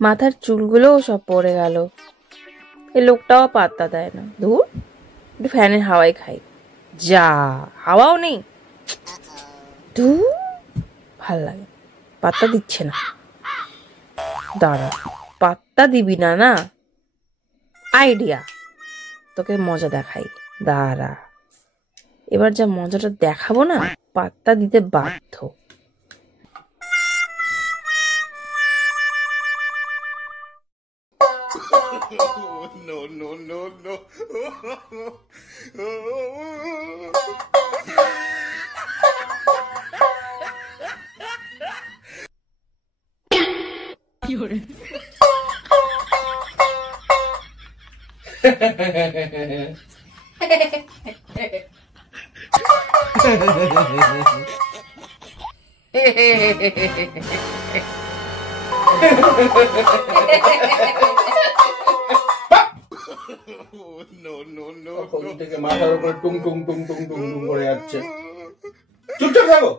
মাথার চুলগুলোও সব পড়ে গেল। এই লোকটাও পাত্তা দেয় না। ধুর, একটু ফ্যানের হাওয়াই খাই। যা, হাওয়াও নেই। ধুর, ভাল লাগে। পাত্তা দিচ্ছে না। দাঁড়া, পাত্তা দিবি না না? আইডিয়া, তোকে মজা দেখাই। দাঁড়া, এবার যা মজাটা দেখাবো না, পাত্তা দিতে বাধ্য। No, no, no, no. No, no, no. থেকে মাথার উপরে টুং টুং টুং টুং টুং টুং করে যাচ্ছে। চুপচাপ থাকো।